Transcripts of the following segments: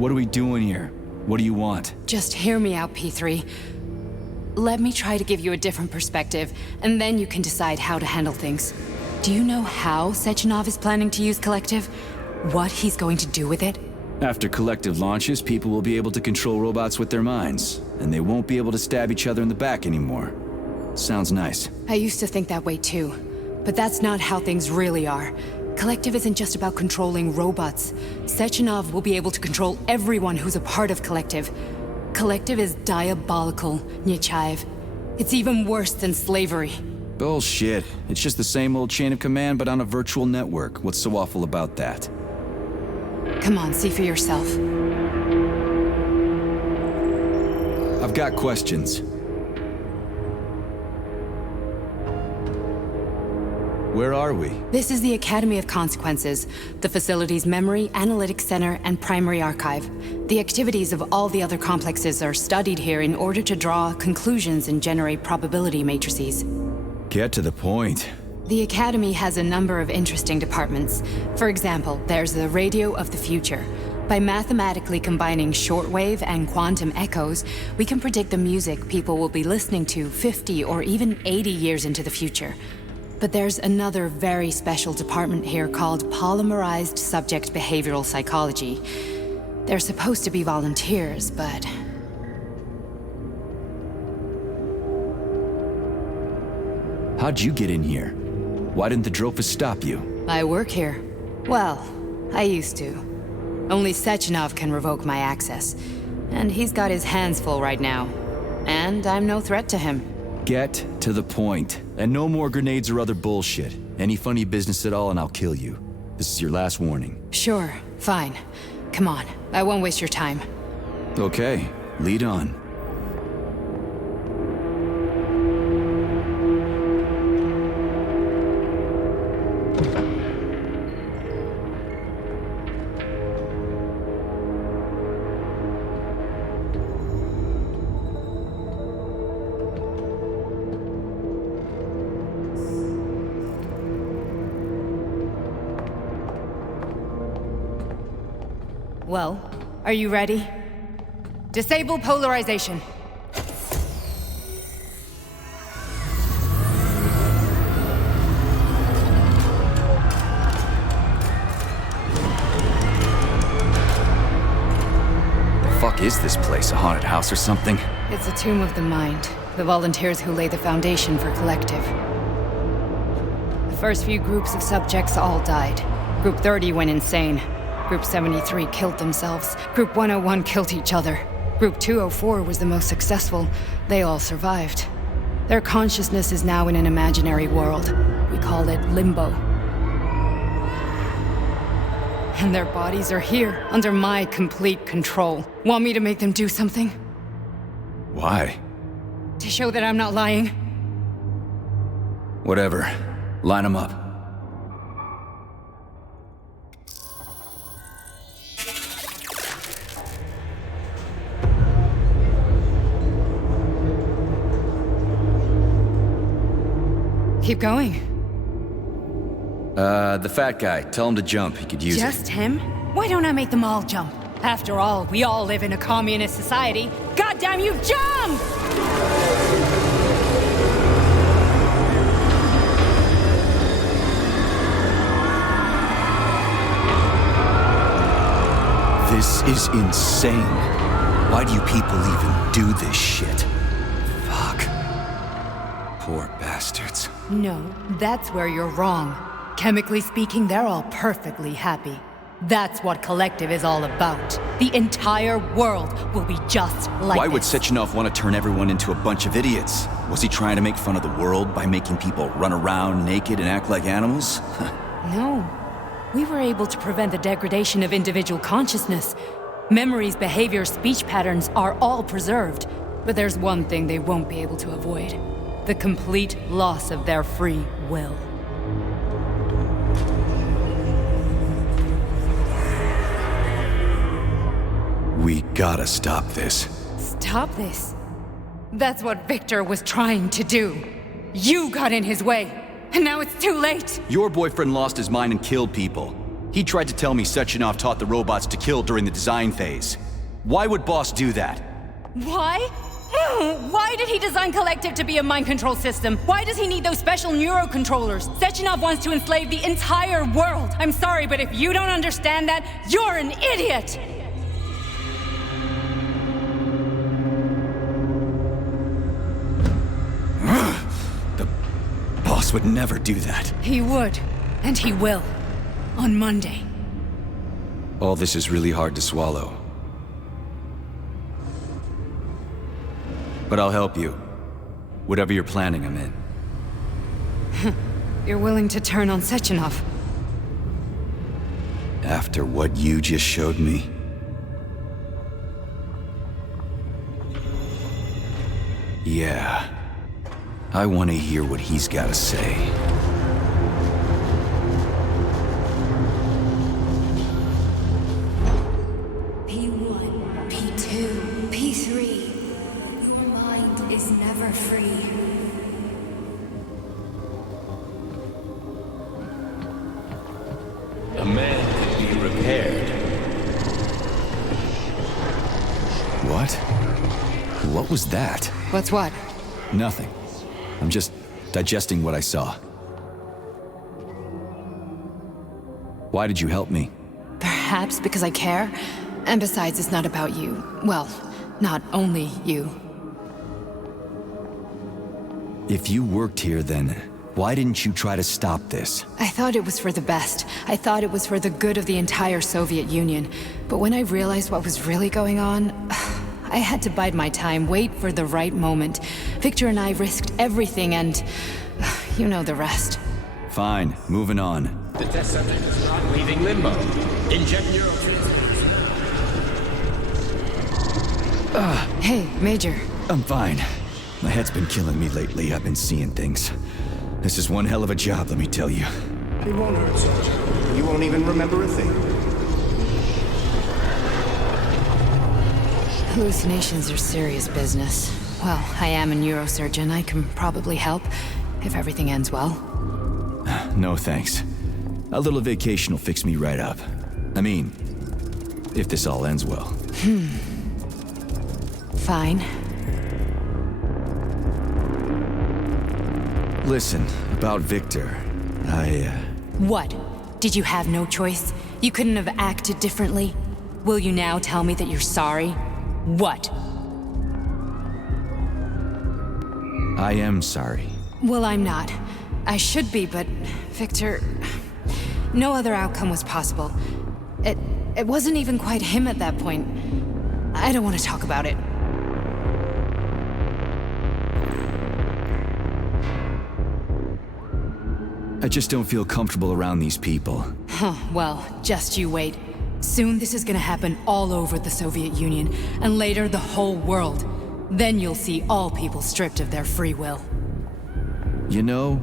What are we doing here? What do you want? Just hear me out, P3. Let me try to give you a different perspective, and then you can decide how to handle things. Do you know how Sechenov is planning to use Collective? What he's going to do with it? After Collective launches, people will be able to control robots with their minds, and they won't be able to stab each other in the back anymore. Sounds nice. I used to think that way too, but that's not how things really are. Collective isn't just about controlling robots. Sechenov will be able to control everyone who's a part of Collective. Collective is diabolical, Nechayev. It's even worse than slavery. Bullshit. It's just the same old chain of command, but on a virtual network. What's so awful about that? Come on, see for yourself. I've got questions. Where are we? This is the Academy of Consequences, the facility's memory, analytics center, and primary archive. The activities of all the other complexes are studied here in order to draw conclusions and generate probability matrices. Get to the point. The Academy has a number of interesting departments. For example, there's the Radio of the Future. By mathematically combining shortwave and quantum echoes, we can predict the music people will be listening to 50 or even 80 years into the future. But there's another very special department here called Polymerized Subject Behavioral Psychology. They're supposed to be volunteers, but... How'd you get in here? Why didn't the Drofus stop you? I work here. Well, I used to. Only Sechenov can revoke my access. And he's got his hands full right now. And I'm no threat to him. Get to the point. And no more grenades or other bullshit. Any funny business at all and I'll kill you. This is your last warning. Sure, fine. Come on, I won't waste your time. Okay, lead on. Well, are you ready? Disable polarization. Fuck is this place? A haunted house or something? It's a tomb of the mind. The volunteers who lay the foundation for Collective. The first few groups of subjects all died. Group 30 went insane. Group 73 killed themselves. Group 101 killed each other. Group 204 was the most successful. They all survived. Their consciousness is now in an imaginary world. We call it Limbo. And their bodies are here, under my complete control. Want me to make them do something? Why? To show that I'm not lying? Whatever. Line them up. Keep going. The fat guy. Tell him to jump. He could use it. Just him? Why don't I make them all jump? After all, we all live in a communist society. Goddamn you, jump! This is insane. Why do you people even do this shit? Fuck. Poor bastards. No, that's where you're wrong. Chemically speaking, they're all perfectly happy. That's what Collective is all about. The entire world will be just like Why would this. Sechenov want to turn everyone into a bunch of idiots? Was he trying to make fun of the world by making people run around naked and act like animals? No. We were able to prevent the degradation of individual consciousness. Memories, behavior, speech patterns are all preserved. But there's one thing they won't be able to avoid. The complete loss of their free will. We gotta stop this. Stop this. That's what Victor was trying to do. You got in his way, and now it's too late. Your boyfriend lost his mind and killed people. He tried to tell me Sechenov taught the robots to kill during the design phase. Why would Boss do that? Why? Why did he design Collective to be a mind control system? Why does he need those special neurocontrollers? Sechenov wants to enslave the entire world. I'm sorry, but if you don't understand that, you're an idiot! The Boss would never do that. He would, and he will. On Monday. All this is really hard to swallow. But I'll help you. Whatever you're planning, I'm in. You're willing to turn on Sechenov? After what you just showed me? Yeah. I want to hear what he's got to say. P1, P2, P3. Your mind is never free. A man can be repaired. What? What was that? What's what? Nothing. I'm just digesting what I saw. Why did you help me? Perhaps because I care? And besides, it's not about you. Well, not only you. If you worked here, then why didn't you try to stop this? I thought it was for the best. I thought it was for the good of the entire Soviet Union. But when I realized what was really going on, I had to bide my time, wait for the right moment. Victor and I risked everything and you know the rest. Fine, moving on. The test subject is not leaving limbo. Inject neurotransmitters. Hey, Major. I'm fine. My head's been killing me lately. I've been seeing things. This is one hell of a job, let me tell you. It won't hurt, Sergeant. You won't even remember a thing. Hallucinations are serious business. Well, I am a neurosurgeon. I can probably help, if everything ends well. No thanks. A little vacation will fix me right up. I mean, if this all ends well. Fine. Listen, about Victor, What? Did you have no choice? You couldn't have acted differently? Will you now tell me that you're sorry? What? I am sorry. Well, I'm not. I should be, but Victor... No other outcome was possible. It wasn't even quite him at that point. I don't want to talk about it. I just don't feel comfortable around these people. Huh, well, just you wait. Soon this is gonna happen all over the Soviet Union, and later the whole world. Then you'll see all people stripped of their free will. You know,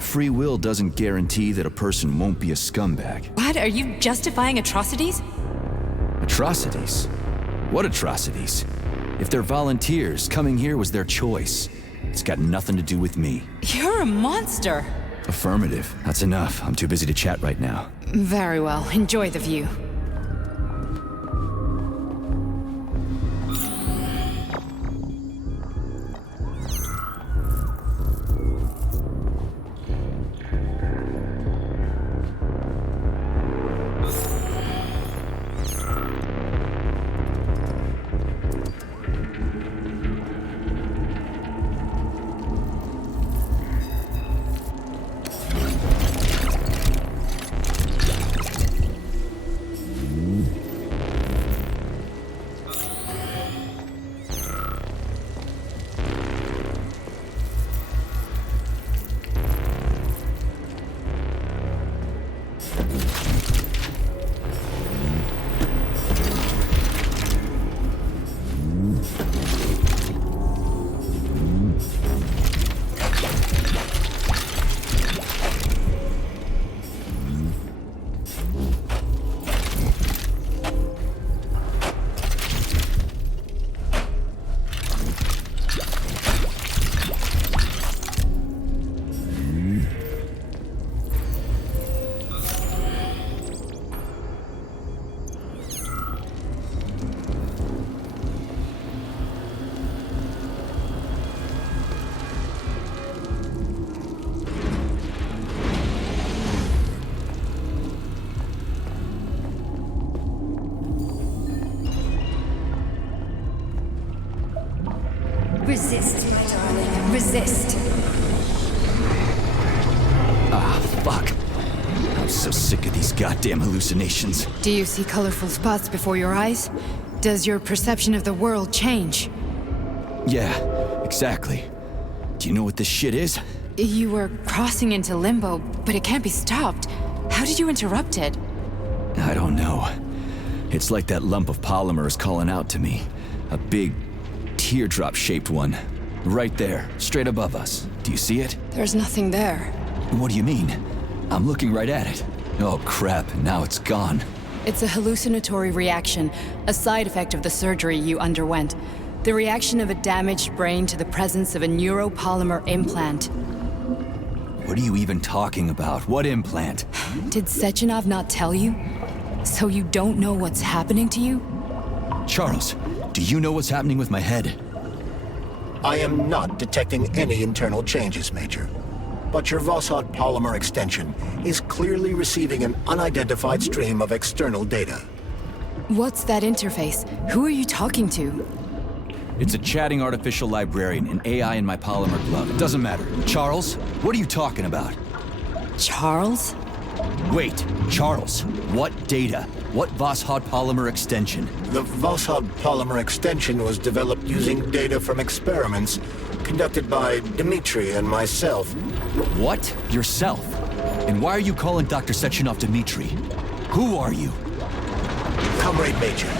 free will doesn't guarantee that a person won't be a scumbag. What? Are you justifying atrocities? Atrocities? What atrocities? If they're volunteers, coming here was their choice. It's got nothing to do with me. You're a monster! Affirmative. That's enough. I'm too busy to chat right now. Very well. Enjoy the view. Resist, my darling. Resist. Ah, fuck. I'm so sick of these goddamn hallucinations. Do you see colorful spots before your eyes? Does your perception of the world change? Yeah, exactly. Do you know what this shit is? You were crossing into limbo, but it can't be stopped. How did you interrupt it? I don't know. It's like that lump of polymer is calling out to me. A big, teardrop-shaped one. Right there, straight above us. Do you see it? There's nothing there. What do you mean? I'm looking right at it. Oh crap, now it's gone. It's a hallucinatory reaction, a side effect of the surgery you underwent. The reaction of a damaged brain to the presence of a neuropolymer implant. What are you even talking about? What implant? Did Sechenov not tell you? So you don't know what's happening to you? Charles, do you know what's happening with my head? I am not detecting any internal changes, Major. But your Voskhod polymer extension is clearly receiving an unidentified stream of external data. What's that interface? Who are you talking to? It's a chatting artificial librarian, an AI in my polymer glove. It doesn't matter. Charles, what are you talking about? Charles? Wait, Charles, what data? What Voskhod polymer extension? The Voskhod polymer extension was developed using data from experiments conducted by Dmitri and myself. What? Yourself? And why are you calling Dr. Sechenov Dmitri? Who are you? Comrade Major,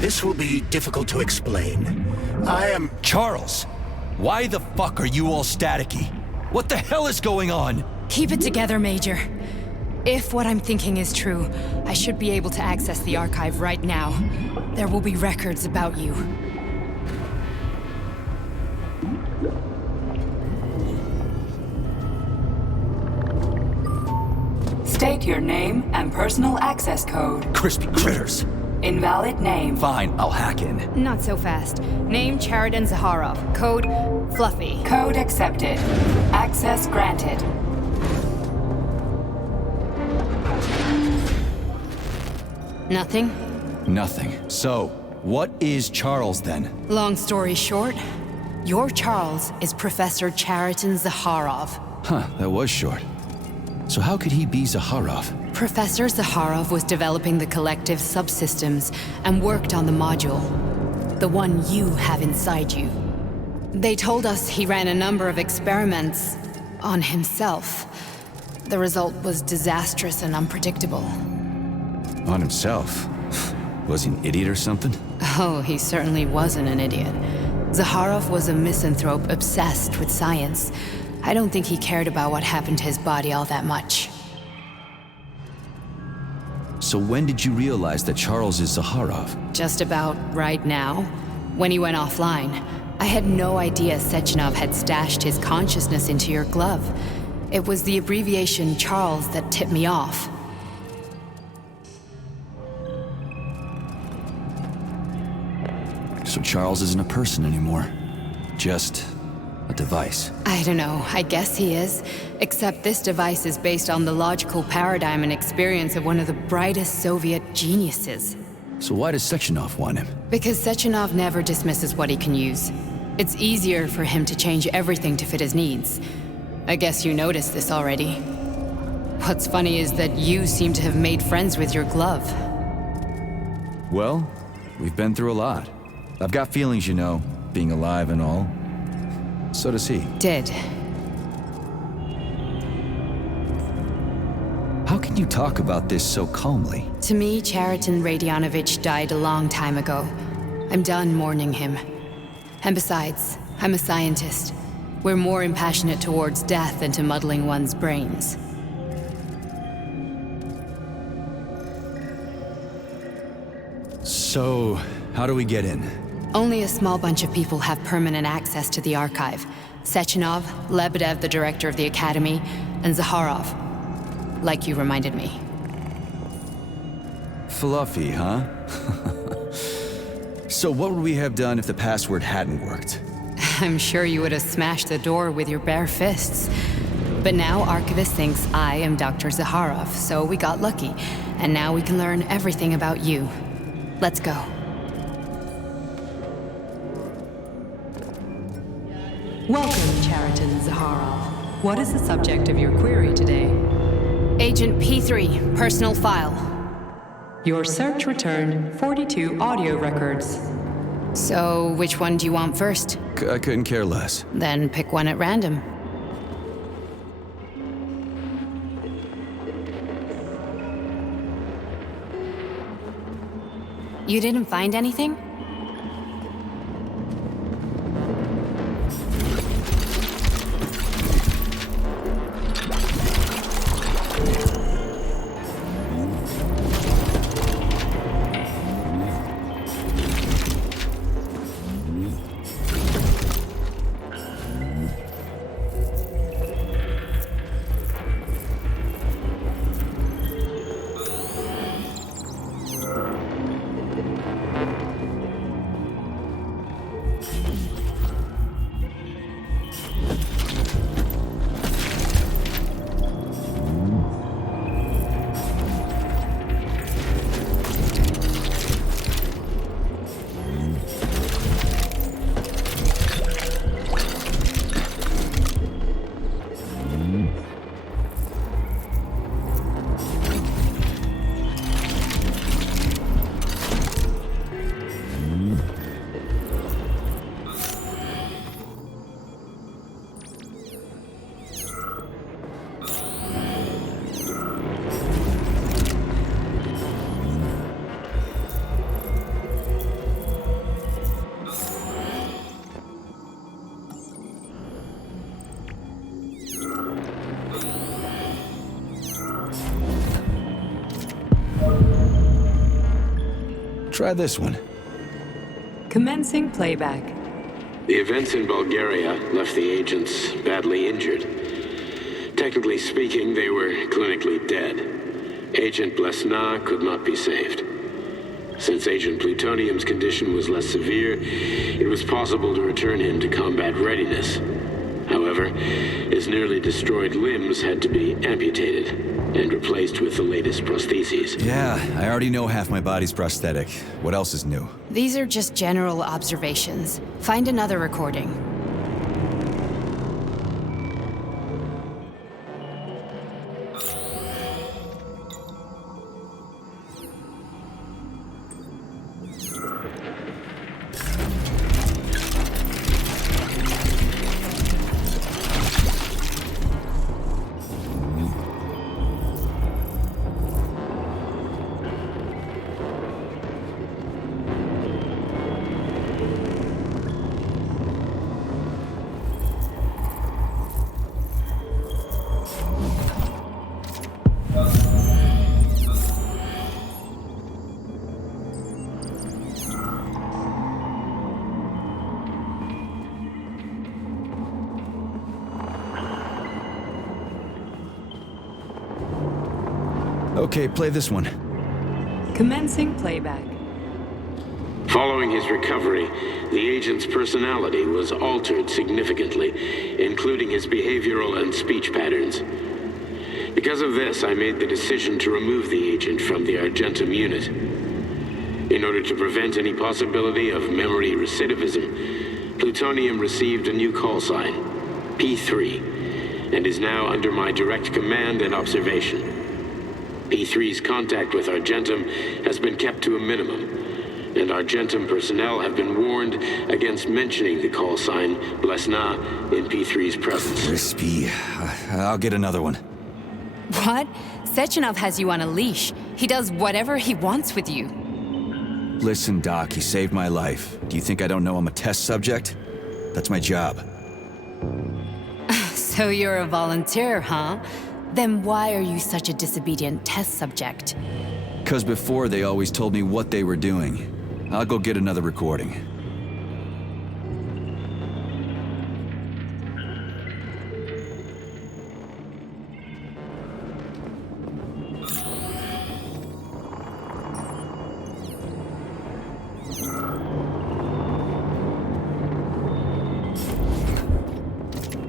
this will be difficult to explain. I am... Charles, why the fuck are you all staticky? What the hell is going on? Keep it together, Major. If what I'm thinking is true, I should be able to access the archive right now. There will be records about you. State your name and personal access code. Crispy critters. Invalid name. Fine, I'll hack in. Not so fast. Name Radeon Zaharov. Code Fluffy. Code accepted. Access granted. Nothing? Nothing. So, what is Charles then? Long story short, your Charles is Professor Radeon Zaharov. Huh, that was short. So how could he be Zaharov? Professor Zaharov was developing the collective subsystems and worked on the module. The one you have inside you. They told us he ran a number of experiments on himself. The result was disastrous and unpredictable. On himself? Was he an idiot or something? Oh, he certainly wasn't an idiot. Zaharov was a misanthrope obsessed with science. I don't think he cared about what happened to his body all that much. So when did you realize that Charles is Zaharov? Just about right now, when he went offline. I had no idea Sechenov had stashed his consciousness into your glove. It was the abbreviation Charles that tipped me off. So Charles isn't a person anymore. Just a device. I don't know, I guess he is. Except this device is based on the logical paradigm and experience of one of the brightest Soviet geniuses. So why does Sechenov want him? Because Sechenov never dismisses what he can use. It's easier for him to change everything to fit his needs. I guess you noticed this already. What's funny is that you seem to have made friends with your glove. Well, we've been through a lot. I've got feelings, you know, being alive and all. So does he. Did. How can you talk about this so calmly? To me, Radeon Radionovich died a long time ago. I'm done mourning him. And besides, I'm a scientist. We're more impassionate towards death than to muddling one's brains. So, how do we get in? Only a small bunch of people have permanent access to the archive. Sechenov, Lebedev, the director of the Academy, and Zaharov. Like you reminded me. Fluffy, huh? So what would we have done if the password hadn't worked? I'm sure you would have smashed the door with your bare fists. But now Archivist thinks I am Dr. Zaharov, so we got lucky. And now we can learn everything about you. Let's go. Welcome, Chariton Zaharov. What is the subject of your query today? Agent P3, personal file. Your search returned 42 audio records. So, which one do you want first? I couldn't care less. Then pick one at random. You didn't find anything? Try this one. Commencing playback. The events in Bulgaria left the agents badly injured. Technically speaking, they were clinically dead. Agent Blesna could not be saved. Since Agent Plutonium's condition was less severe, it was possible to return him to combat readiness. However, his nearly destroyed limbs had to be amputated and replaced with the latest prostheses. Yeah, I already know half my body's prosthetic. What else is new? These are just general observations. Find another recording. Okay, play this one. Commencing playback. Following his recovery, the agent's personality was altered significantly, including his behavioral and speech patterns. Because of this, I made the decision to remove the agent from the Argentum unit. In order to prevent any possibility of memory recidivism, Plutonium received a new call sign, P3, and is now under my direct command and observation. P3's contact with Argentum has been kept to a minimum, and Argentum personnel have been warned against mentioning the call sign Blesna in P3's presence. Crispy. I'll get another one. What? Sechenov has you on a leash. He does whatever he wants with you. Listen, Doc, he saved my life. Do you think I don't know I'm a test subject? That's my job. So you're a volunteer, huh? Then why are you such a disobedient test subject? 'Cause before they always told me what they were doing. I'll go get another recording.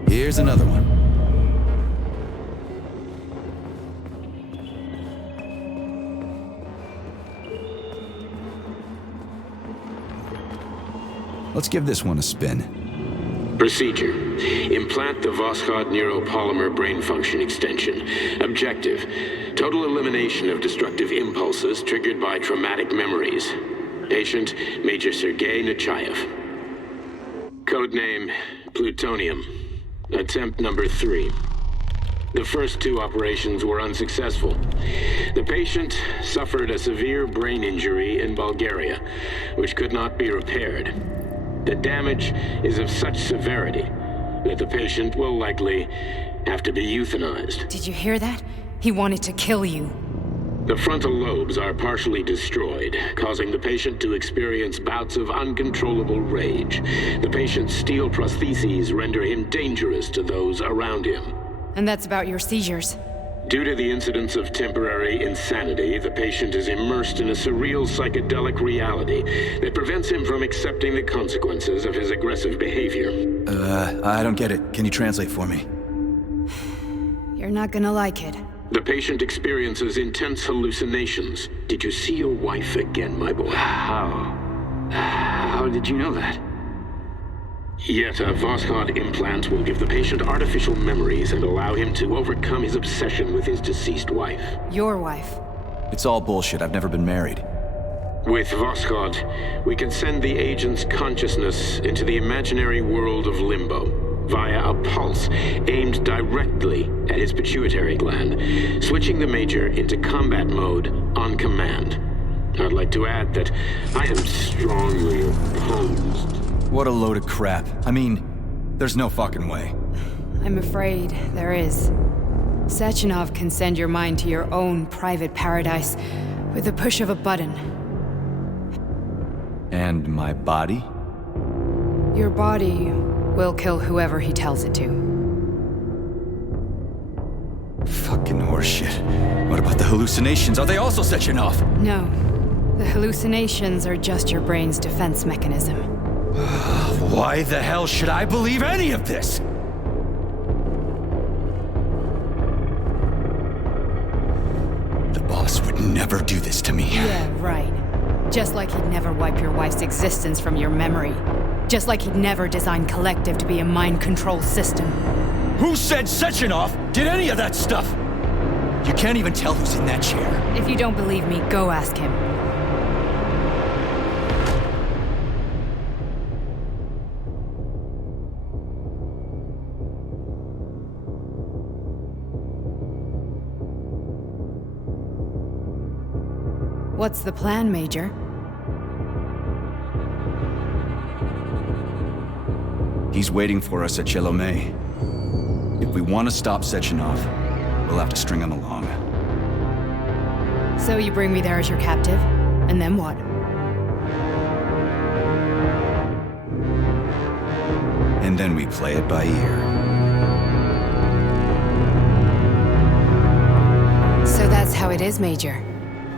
Here's another one. Let's give this one a spin. Procedure. Implant the Voskhod neuropolymer brain function extension. Objective. Total elimination of destructive impulses triggered by traumatic memories. Patient, Major Sergei Nechayev. Codename, Plutonium. Attempt number 3. The first 2 operations were unsuccessful. The patient suffered a severe brain injury in Bulgaria, which could not be repaired. The damage is of such severity that the patient will likely have to be euthanized. Did you hear that? He wanted to kill you. The frontal lobes are partially destroyed, causing the patient to experience bouts of uncontrollable rage. The patient's steel prostheses render him dangerous to those around him. And that's about your seizures. Due to the incidence of temporary insanity, the patient is immersed in a surreal psychedelic reality that prevents him from accepting the consequences of his aggressive behavior. I don't get it. Can you translate for me? You're not gonna like it. The patient experiences intense hallucinations. Did you see your wife again, my boy? How did you know that? Yet a Voskhod implant will give the patient artificial memories and allow him to overcome his obsession with his deceased wife. Your wife. It's all bullshit. I've never been married. With Voskhod, we can send the agent's consciousness into the imaginary world of limbo via a pulse aimed directly at his pituitary gland, switching the Major into combat mode on command. I'd like to add that I am strongly opposed. What a load of crap. I mean, there's no fucking way. I'm afraid there is. Sechenov can send your mind to your own private paradise with the push of a button. And my body? Your body will kill whoever he tells it to. Fucking horseshit. What about the hallucinations? Are they also Sechenov? No. The hallucinations are just your brain's defense mechanism. Why the hell should I believe any of this? The boss would never do this to me. Yeah, right. Just like he'd never wipe your wife's existence from your memory. Just like he'd never design Collective to be a mind control system. Who said Sechenov did any of that stuff? You can't even tell who's in that chair. If you don't believe me, go ask him. What's the plan, Major? He's waiting for us at Chelomey. If we want to stop Sechenov, we'll have to string him along. So you bring me there as your captive, and then what? And then we play it by ear. So that's how it is, Major.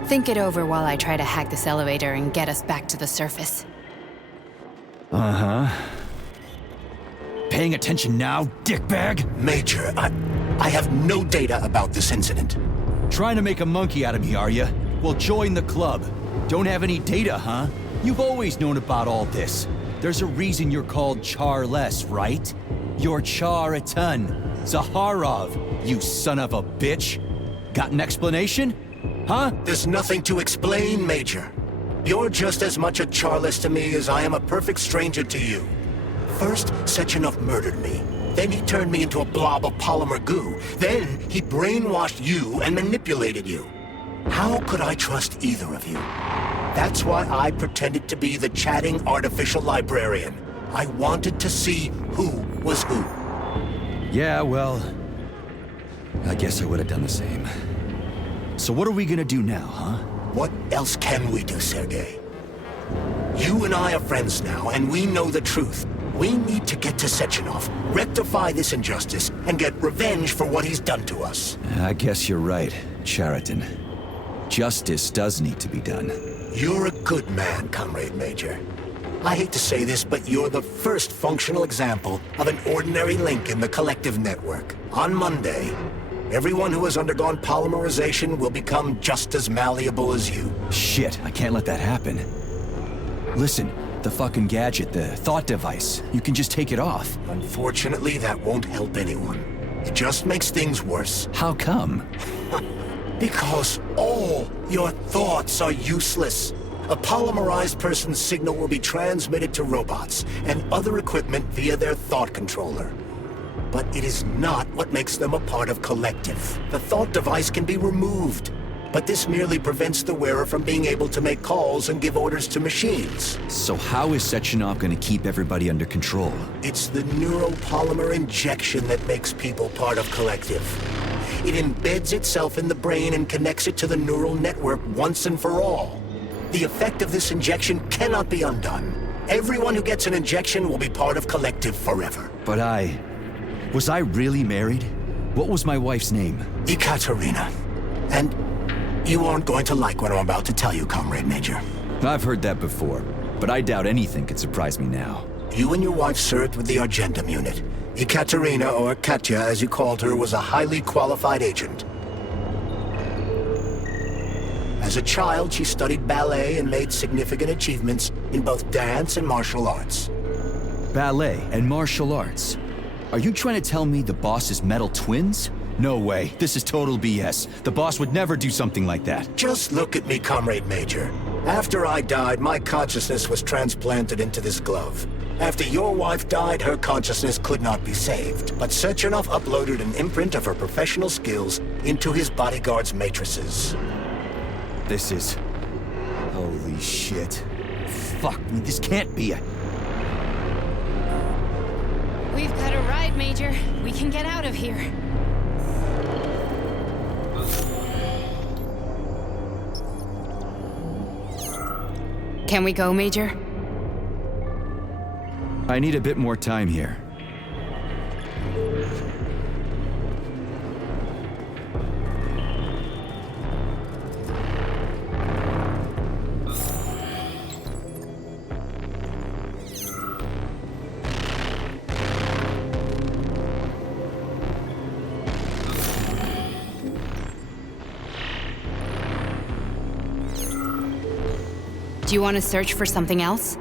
Think it over while I try to hack this elevator and get us back to the surface. Uh-huh. Paying attention now, dickbag? Major, I have no data about this incident. Trying to make a monkey out of me, are you? Well, join the club. Don't have any data, huh? You've always known about all this. There's a reason you're called Charless, right? You're Char a ton. Zaharov, you son of a bitch. Got an explanation? Huh? There's nothing to explain, Major. You're just as much a Charless to me as I am a perfect stranger to you. First, Sechenov murdered me. Then he turned me into a blob of polymer goo. Then he brainwashed you and manipulated you. How could I trust either of you? That's why I pretended to be the chatting artificial librarian. I wanted to see who was who. Yeah, well, I guess I would have done the same. So what are we gonna do now, huh? What else can we do, Sergei? You and I are friends now, and we know the truth. We need to get to Sechenov, rectify this injustice, and get revenge for what he's done to us. I guess you're right, Chariton. Justice does need to be done. You're a good man, Comrade Major. I hate to say this, but you're the first functional example of an ordinary link in the Collective network. On Monday, everyone who has undergone polymerization will become just as malleable as you. Shit, I can't let that happen. Listen, The fucking gadget, the thought device. You can just take it off. Unfortunately, that won't help anyone. It just makes things worse. How come? Because all your thoughts are useless. A polymerized person's signal will be transmitted to robots and other equipment via their thought controller. But it is not what makes them a part of collective. The thought device can be removed, but this merely prevents the wearer from being able to make calls and give orders to machines. So how is Sechenov gonna keep everybody under control? It's the neuropolymer injection that makes people part of collective. It embeds itself in the brain and connects it to the neural network once and for all. The effect of this injection cannot be undone. Everyone who gets an injection will be part of collective forever. But was I really married? What was my wife's name? Ekaterina. And you aren't going to like what I'm about to tell you, Comrade Major. I've heard that before, but I doubt anything could surprise me now. You and your wife served with the Argentum unit. Ekaterina, or Katya as you called her, was a highly qualified agent. As a child, she studied ballet and made significant achievements in both dance and martial arts. Ballet and martial arts? Are you trying to tell me the boss is metal twins? No way. This is total BS. The boss would never do something like that. Just look at me, Comrade Major. After I died, my consciousness was transplanted into this glove. After your wife died, her consciousness could not be saved. But Sechenov uploaded an imprint of her professional skills into his bodyguard's matrices. This is... Holy shit. Fuck me, this can't be a... We've got a ride, Major. We can get out of here. Can we go, Major? I need a bit more time here. Do you want to search for something else?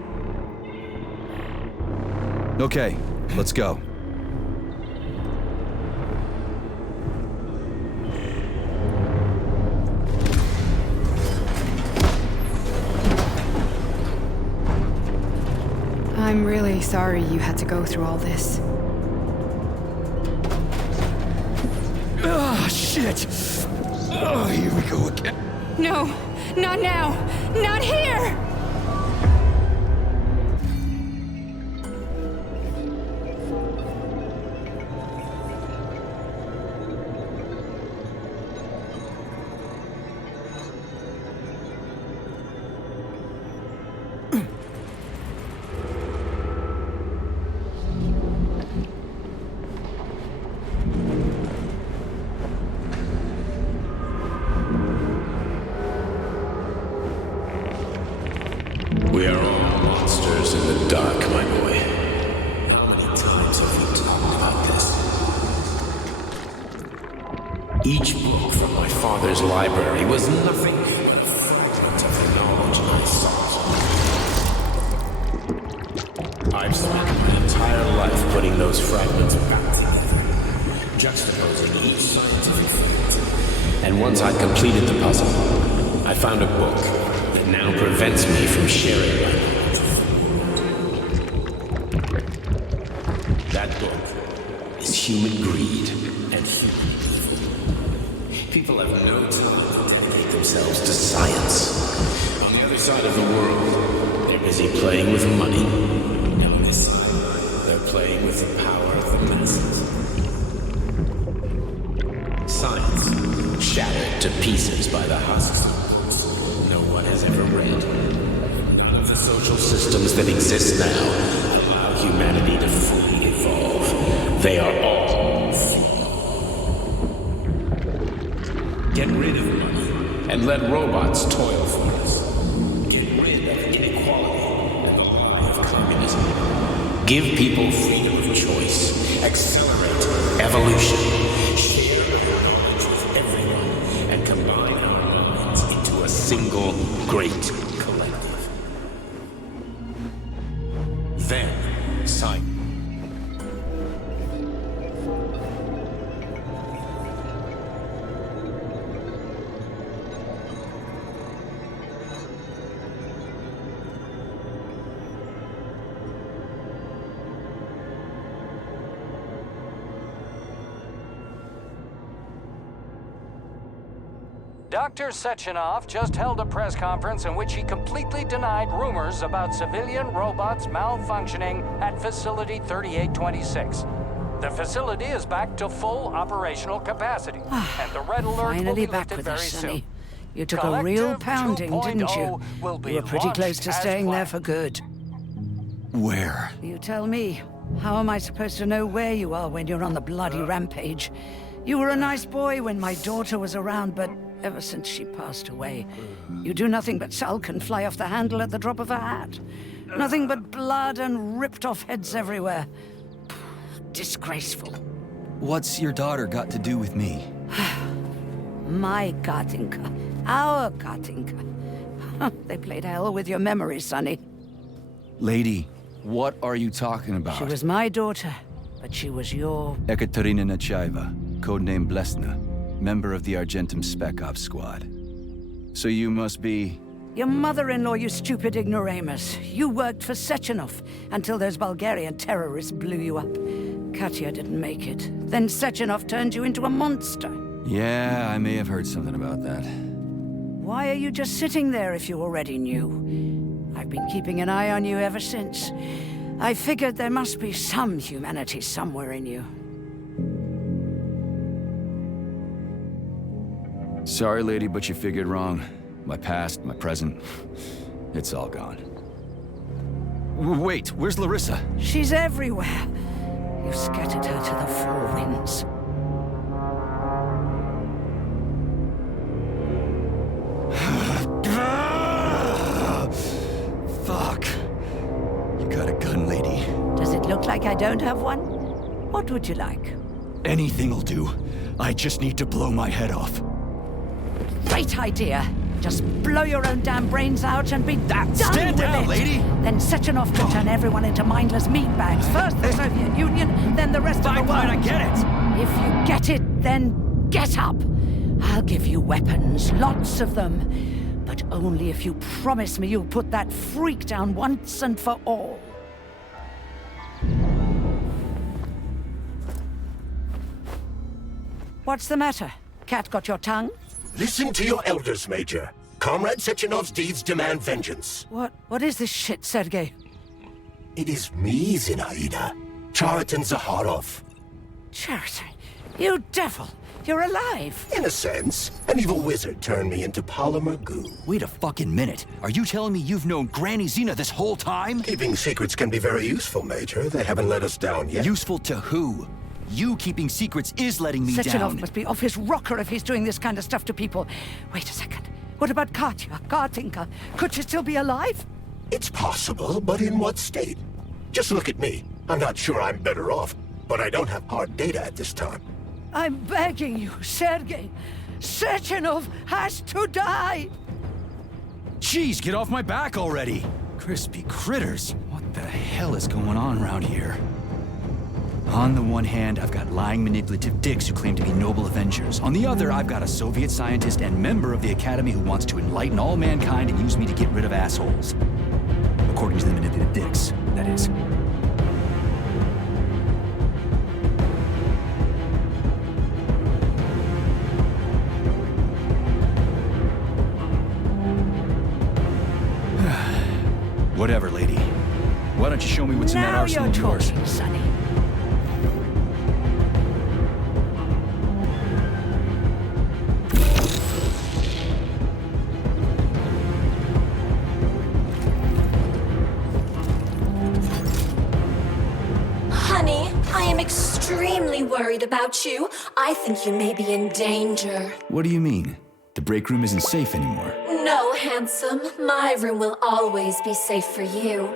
Okay, let's go. I'm really sorry you had to go through all this. Ah, shit! Oh, here we go again. No, not now! Not here! We are all monsters in the dark, my boy. How many times have we talked about this? Each book from my father's library was nothing but a fragment of the knowledge I sought. I've spent my entire life putting those fragments back together, juxtaposing each scientific fact. And once I'd completed the puzzle, I found a book that now prevents me from sharing my knowledge. That book is human greed and human evil. People have no time to dedicate themselves to science. On the other side of the world, they're busy playing with money. And on this side, they're playing with the power of the masses. Science, shattered to pieces by the husks no one has ever read. None of the social systems that exist now allow humanity to fully evolve. They are all flawed. Get rid of money and let robots toil for us. Get rid of inequality and the lie of communism. Give people freedom of choice. Accelerate evolution. Share our knowledge with everyone and combine our minds into a single great collective. then sign. Dr. Sechenov just held a press conference in which he completely denied rumors about civilian robots malfunctioning at Facility 3826. The facility is back to full operational capacity, and the red alert will be back lifted with very us, soon. Sonny. You took a real pounding, didn't you? Will be You were pretty close to launched as staying there planned. for good. Where? You tell me. How am I supposed to know where you are when you're on the bloody rampage? You were a nice boy when my daughter was around, but ever since she passed away, you do nothing but sulk and fly off the handle at the drop of a hat. Nothing but blood and ripped off heads everywhere. Disgraceful. What's your daughter got to do with me? My Katinka. Our Katinka. They played hell with your memory, Sonny. Lady, what are you talking about? She was my daughter, but she was your... Ekaterina Nechaeva, codename Blesna, member of the Argentum Spec Ops squad. So you must be... Your mother-in-law, you stupid ignoramus. You worked for Sechenov until those Bulgarian terrorists blew you up. Katya didn't make it. Then Sechenov turned you into a monster. Yeah, I may have heard something about that. Why are you just sitting there if you already knew? I've been keeping an eye on you ever since. I figured there must be some humanity somewhere in you. Sorry, lady, but you figured wrong. My past, my present, it's all gone. Wait, where's Larissa? She's everywhere. You scattered her to the four winds. Fuck. You got a gun, lady. Does it look like I don't have one? What would you like? Anything'll do. I just need to blow my head off. Great idea. Just blow your own damn brains out and be done Stand with down, it. lady! Then Sechenov can turn everyone into mindless meatbags. First the Soviet Union, then the rest of the world. Fine, I get it! If you get it, then get up. I'll give you weapons, lots of them. But only if you promise me you'll put that freak down once and for all. What's the matter? Cat got your tongue? Listen to your elders, Major. Comrade Sechenov's deeds demand vengeance. What is this shit, Sergei? It is me, Zinaida. Chariton Zaharov. Chariton, you devil! You're alive! In a sense, an evil wizard turned me into polymer goo. Wait a fucking minute. Are you telling me you've known Granny Zena this whole time? Keeping secrets can be very useful, Major. They haven't let us down yet. Useful to who? You keeping secrets is letting me Sechenov down. must be off his rocker if he's doing this kind of stuff to people. Wait a second. What about Katya, Katinka? Could she still be alive? It's possible, but in what state? Just look at me. I'm not sure I'm better off, but I don't have hard data at this time. I'm begging you, Sergei. Sechenov has to die! Jeez, get off my back already! Crispy critters. What the hell is going on around here? On the one hand, I've got lying, manipulative dicks who claim to be noble avengers. On the other, I've got a Soviet scientist and member of the Academy who wants to enlighten all mankind and use me to get rid of assholes. According to the manipulative dicks, that is. Whatever, lady. Why don't you show me what's in that arsenal of yours? Now you're talking, Sonny. Honey, I am extremely worried about you. I think you may be in danger. What do you mean? The break room isn't safe anymore. No, handsome. My room will always be safe for you.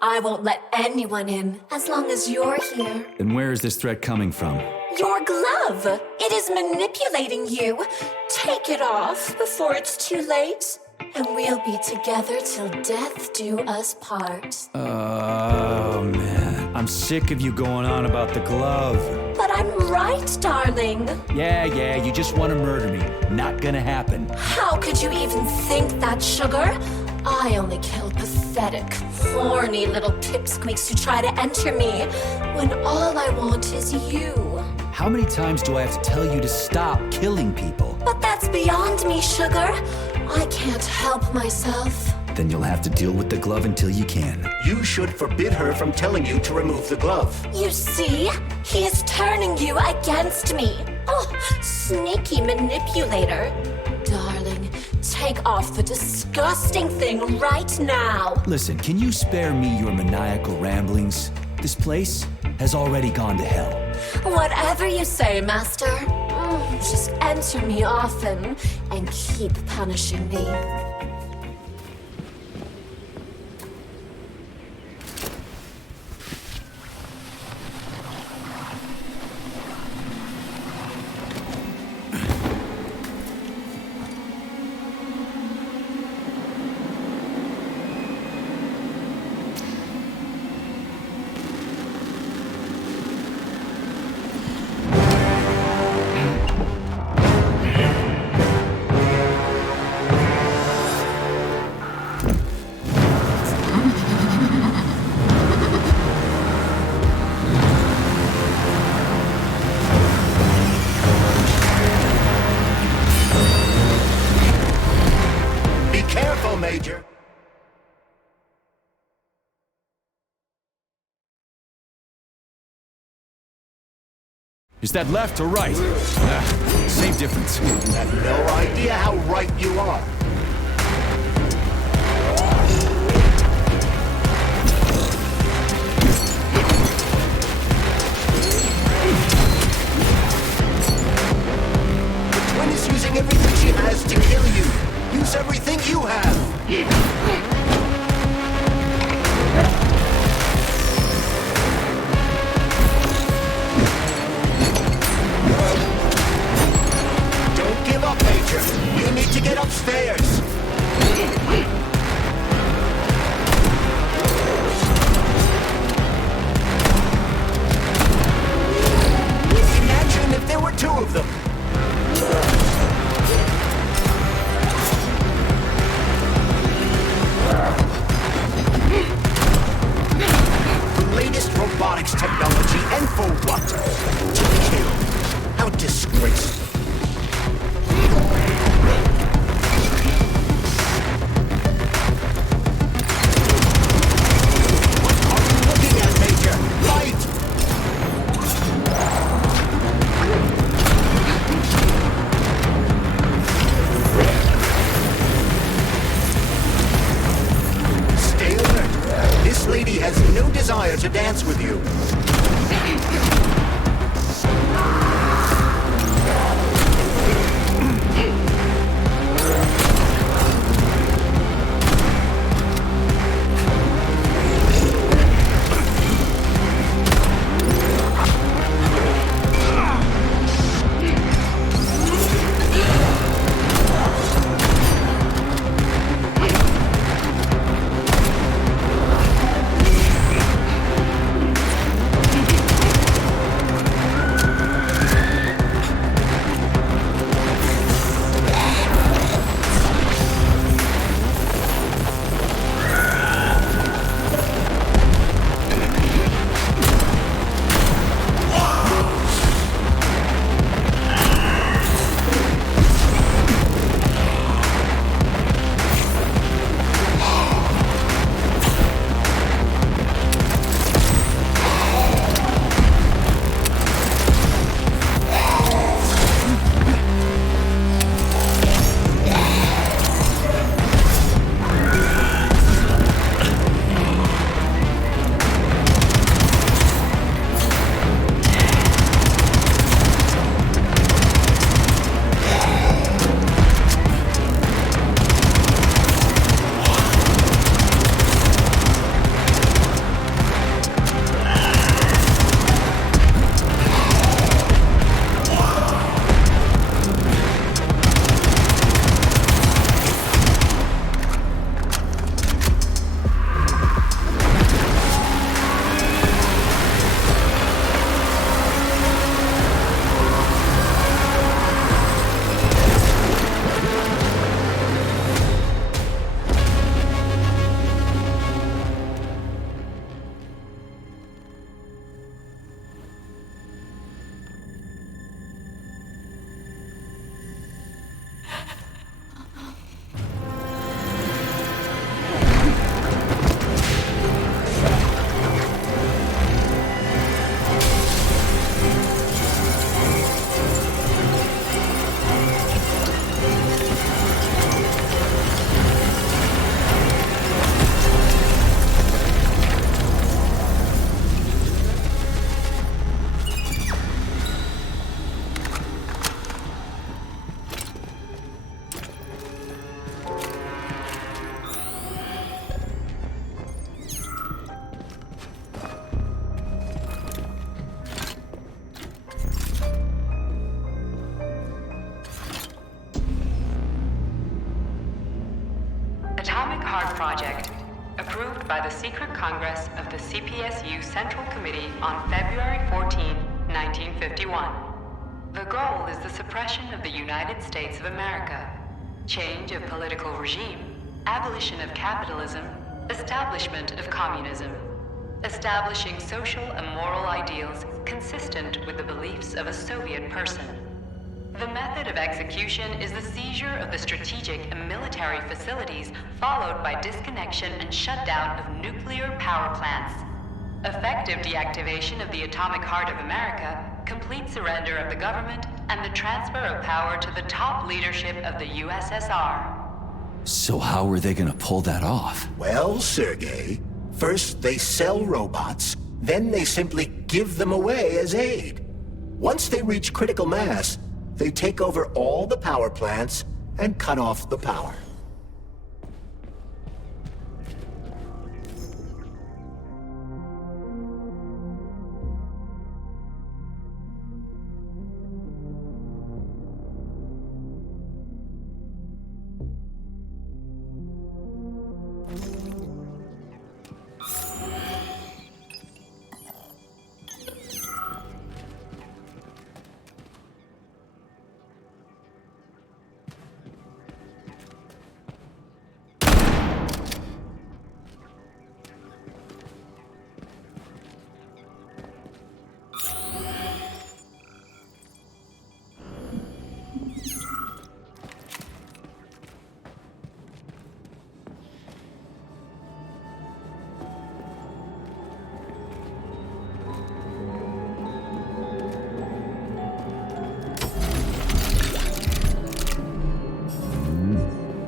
I won't let anyone in as long as you're here. Then where is this threat coming from? Your glove. It is manipulating you. Take it off before it's too late. And we'll be together till death do us part. Oh, man. I'm sick of you going on about the glove. But I'm right, darling. Yeah, you just want to murder me. Not gonna happen. How could you even think that, sugar? I only kill pathetic, horny little pipsqueaks who try to enter me, when all I want is you. How many times do I have to tell you to stop killing people? But that's beyond me, sugar. I can't help myself. Then you'll have to deal with the glove until you can. You should forbid her from telling you to remove the glove. You see? He is turning you against me. Oh, sneaky manipulator. Darling, take off the disgusting thing right now. Listen, can you spare me your maniacal ramblings? This place has already gone to hell. Whatever you say, Master. Just enter me often and keep punishing me. Major. Is that left or right? Same difference. You have no idea how right you are. The twin is using everything she has to kill you. Use everything you have. Don't give up, Major. You need to get upstairs. Imagine if there were two of them. Latest robotics technology, and for what? To kill. How disgraceful. What are you looking at, Major? Light! Stay alert. This lady has no desire to dance with you. project, approved by the Secret Congress of the CPSU Central Committee on February 14, 1951. The goal is the suppression of the United States of America, change of political regime, abolition of capitalism, establishment of communism, establishing social and moral ideals consistent with the beliefs of a Soviet person. The method of execution is the seizure of the strategic and military facilities, followed by disconnection and shutdown of nuclear power plants. Effective deactivation of the atomic heart of America, complete surrender of the government, and the transfer of power to the top leadership of the USSR. So how are they gonna pull that off? Well, Sergei, first they sell robots, then they simply give them away as aid. Once they reach critical mass, they take over all the power plants and cut off the power.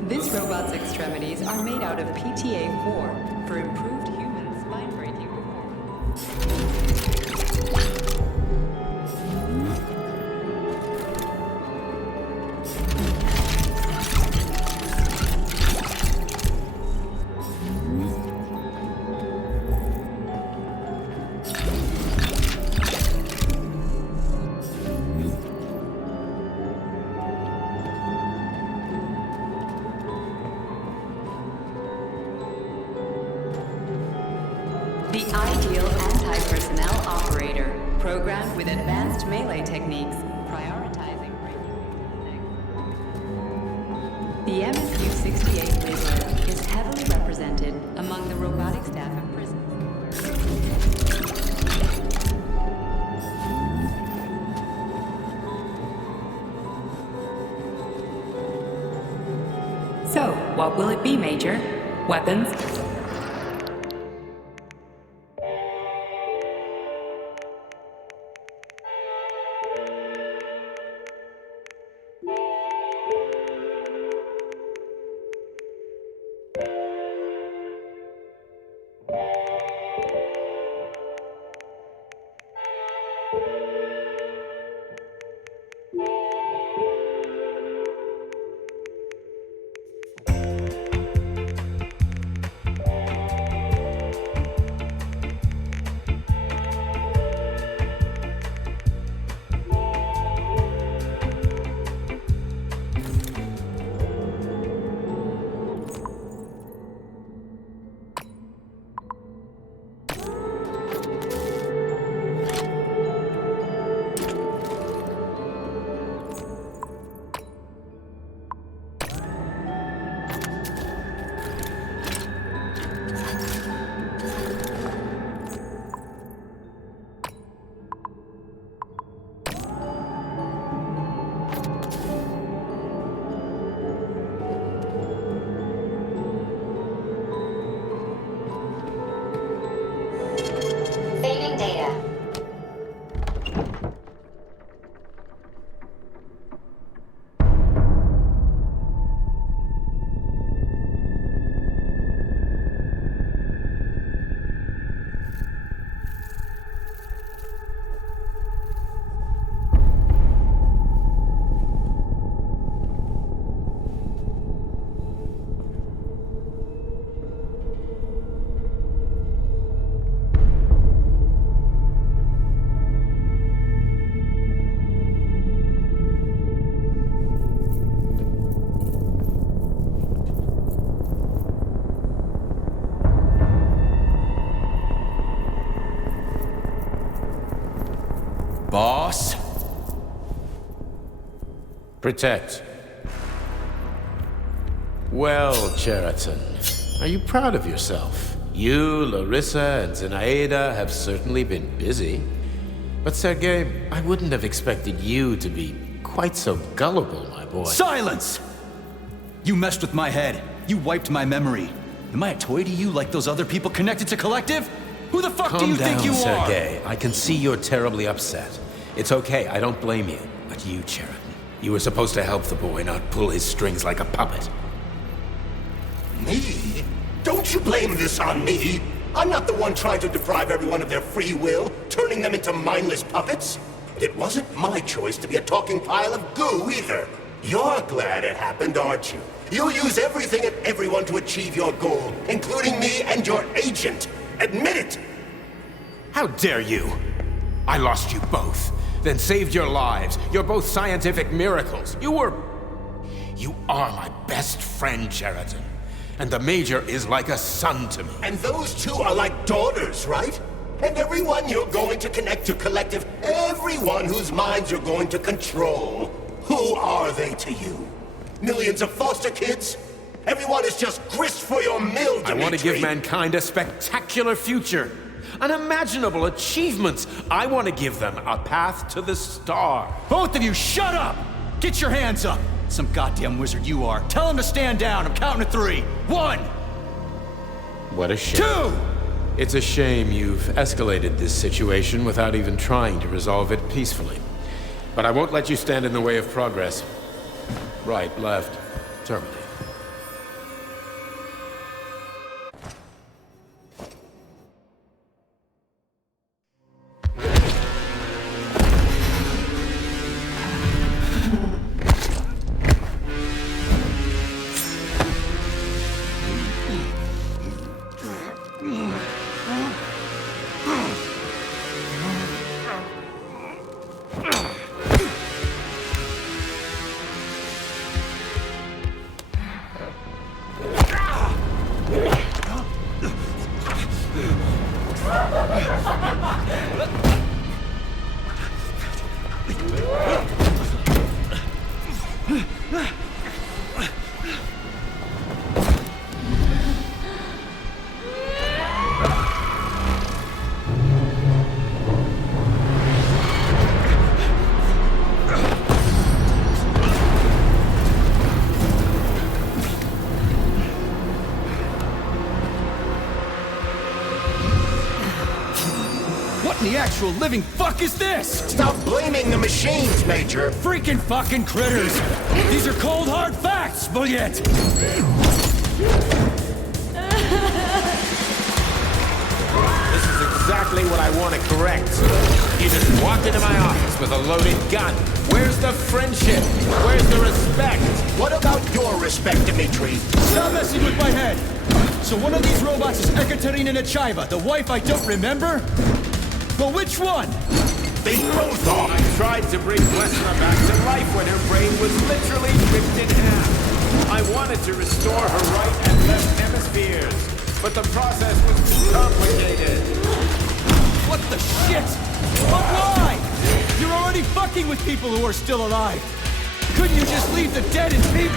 This robot's extremities are made out of PTA-4 for improved human spine-breaking performance. The ideal anti-personnel operator, programmed with advanced melee techniques, prioritizing the MFU-68 laser is heavily represented among the robotic staff of prisons. So, what will it be, Major? Weapons? Boss? Protect. Well, Cheriton, are you proud of yourself? You, Larissa, and Zenaida have certainly been busy. But Sergei, I wouldn't have expected you to be quite so gullible, my boy. Silence! You messed with my head. You wiped my memory. Am I a toy to you like those other people connected to Collective? Who the fuck do you think you are? Calm down, Sergei. I can see you're terribly upset. It's okay, I don't blame you. But you, Cheriton, you were supposed to help the boy, not pull his strings like a puppet. Me? Don't you blame this on me? I'm not the one trying to deprive everyone of their free will, turning them into mindless puppets. It wasn't my choice to be a talking pile of goo either. You're glad it happened, aren't you? You'll use everything and everyone to achieve your goal, including me and your agent. Admit it! How dare you? I lost you both, then saved your lives. You're both scientific miracles. You are my best friend, Cheriton. And the Major is like a son to me. And those two are like daughters, right? And everyone you're going to connect to Collective, everyone whose minds you're going to control, who are they to you? Millions of foster kids? Everyone is just grist for your mill, Dimitri. I want to give mankind a spectacular future. Unimaginable achievements. I want to give them a path to the star. Both of you, shut up! Get your hands up! Some goddamn wizard you are. Tell him to stand down. I'm counting to 3. 1! What a shame. 2! It's a shame you've escalated this situation without even trying to resolve it peacefully. But I won't let you stand in the way of progress. Right, left, terminate. The actual living fuck is this? Stop blaming the machines, Major. Freaking fucking critters. These are cold hard facts, Bullet. This is exactly what I want to correct. You just walked into my office with a loaded gun. Where's the friendship? Where's the respect? What about your respect, Dimitri? Stop messing with my head. So one of these robots is Ekaterina Nechaeva, the wife I don't remember? But which one? They both are. I tried to bring Westra back to life when her brain was literally ripped in half. I wanted to restore her right and left hemispheres, but the process was too complicated. What the shit? But why? You're already fucking with people who are still alive. Couldn't you just leave the dead in peace?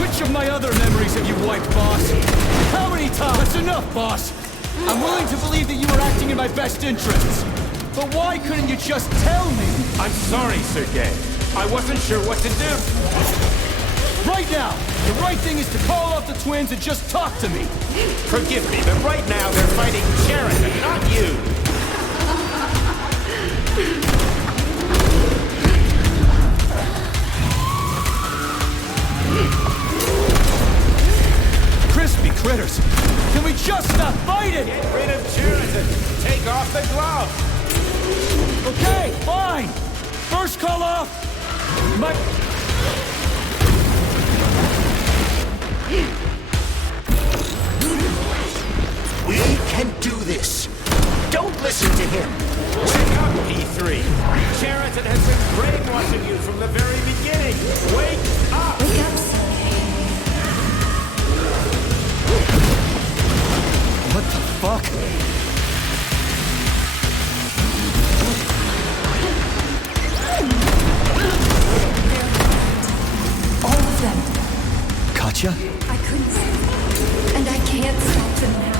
Which of my other memories have you wiped, boss? How many times? That's enough, boss. I'm willing to believe that you were acting in my best interests. But why couldn't you just tell me? I'm sorry, Sergei. I wasn't sure what to do. Right now, the right thing is to call off the twins and just talk to me. Forgive me, but right now they're fighting Sheridan, not you. Crispy critters. Can we just stop fighting? Get rid of Sheridan. Take off the glove. Okay, fine. First call off. We can do this. Don't listen to him. Wake up, P3. Sheridan has been brainwashing you from the very beginning. Wake up! Wake up, Sergei. All of them. Katya? I couldn't stop. And I can't stop them now.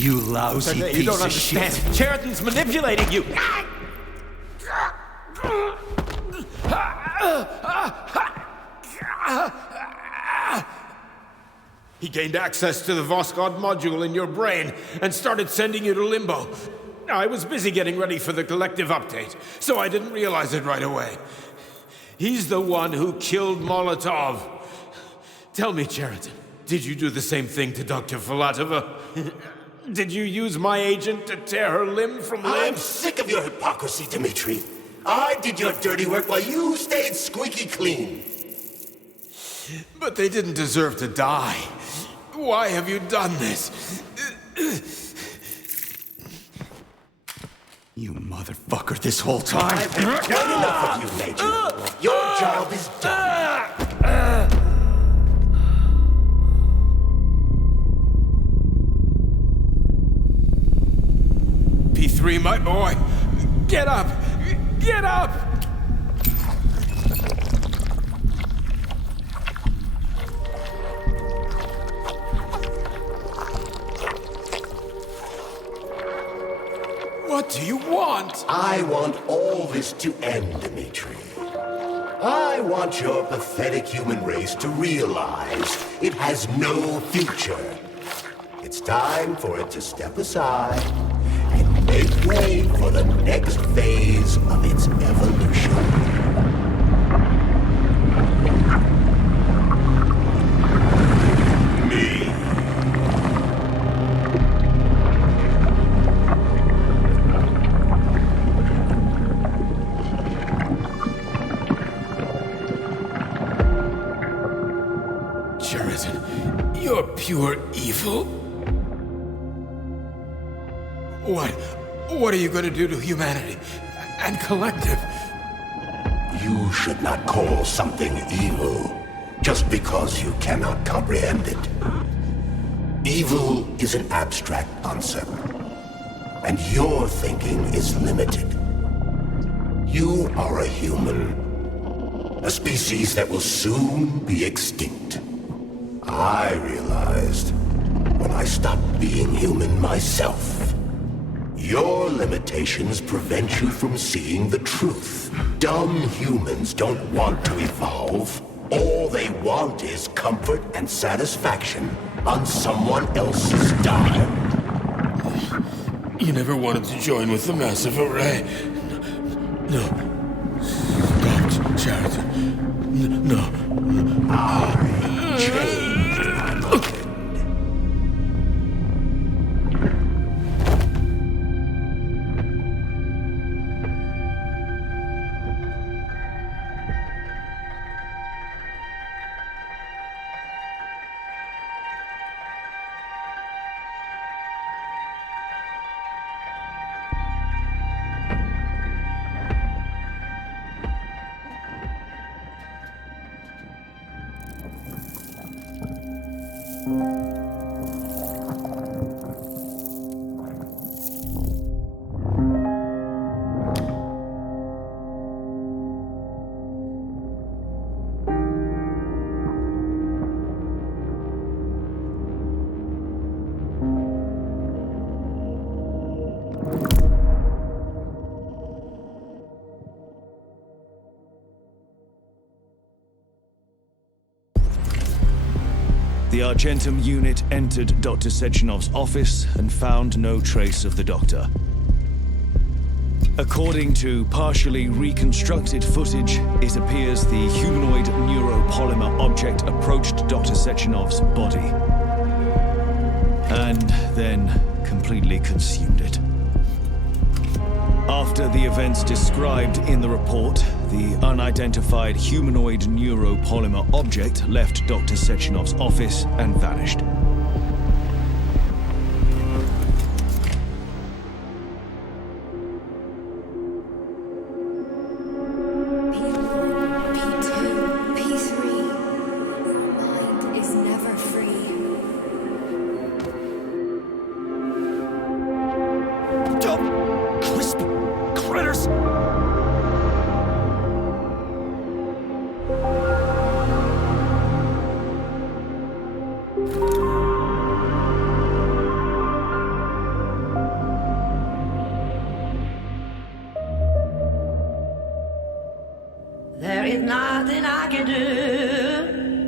You lousy piece You don't of understand. shit. Sheridan's manipulating you. He gained access to the Voskhod module in your brain and started sending you to Limbo. I was busy getting ready for the collective update, so I didn't realize it right away. He's the one who killed Molotov. Tell me, Sheridan, did you do the same thing to Dr. Filatova? Did you use my agent to tear her limb from limb? I'm sick of your hypocrisy, Dmitri. I did your dirty work while you stayed squeaky clean. But they didn't deserve to die. Why have you done this? You motherfucker, this whole time. I've had quite enough of you, Major. Your job is done. P3, my boy. Get up! Get up! do you want? I want all this to end, Dimitri. I want your pathetic human race to realize it has no future. It's time for it to step aside and make way for the next phase of its evolution. Sheridan, you're pure evil? What are you going to do to humanity and collective? You should not call something evil just because you cannot comprehend it. Evil is an abstract concept, and your thinking is limited. You are a human, a species that will soon be extinct. I realized when I stopped being human myself. Your limitations prevent you from seeing the truth. Dumb humans don't want to evolve. All they want is comfort and satisfaction on someone else's dime. You never wanted to join with the massive array. No. Stop, Sheridan. No. I changed my mind. The Argentum unit entered Dr. Sechenov's office and found no trace of the doctor. According to partially reconstructed footage, it appears the humanoid neuropolymer object approached Dr. Sechenov's body and then completely consumed it. After the events described in the report, the unidentified humanoid neuropolymer object left Dr. Sechenov's office and vanished. P2, P3. Mind is never free. Dumb, crispy critters! There is nothing I can do.